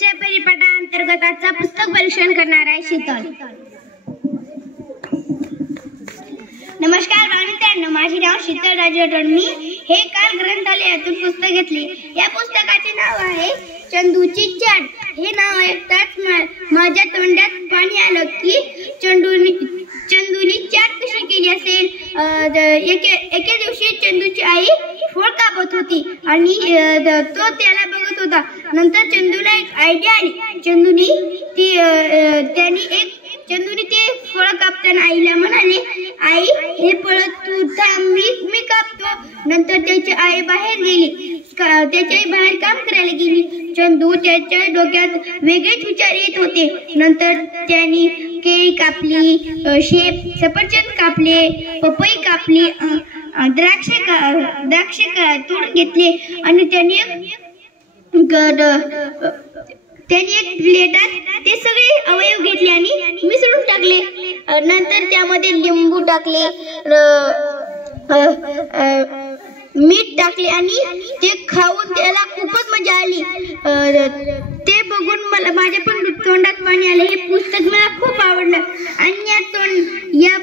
आजच्या परिपाठांतर्गत पुस्तक परीक्षण करणार आहे शीतल। नमस्कार बाळमित्रांनो, माझे नाव शीतल राजवटकर। मी हे काल ग्रंथालयातून पुस्तक घेतले। या पुस्तकाचे नाव आहे चंदूची चाट। हे नाव ऐकताच माझ्या तोंडात पाणी आलं की चंदूनी चाट कशी केली असेल। एके दिवशी चंदूची आई फळ कापत होती आणि तो त्याला बघत होता। नंतर चंदूला एक आयडिया आली। चंदूने ते फळ कापताना आईला म्हणाले, आई हे फळ तू थांब, मी कापतो। नंतर त्याची आई बाहेर गेली। त्याची आई बाहेर काम करायला गेली। चंदू त्याच्या डोक्यात वेगळेच विचार येत होते। नंतर त्याने केळी कापली, सफरचंद कापले, पपई कापली, द्राक्ष तोडून घेतले आणि त्याने एक प्लेटात ते सगळे अवयव घेतले आणि मिसळून टाकले। नंतर त्यामध्ये लिंबू टाकले, मीठ टाकले आणि ते खाऊन त्याला खूपच मजा आली। ते बघून माझ्या पण तोंडात पाणी आले। हे पुस्तक मला खूप आवडलं आणि या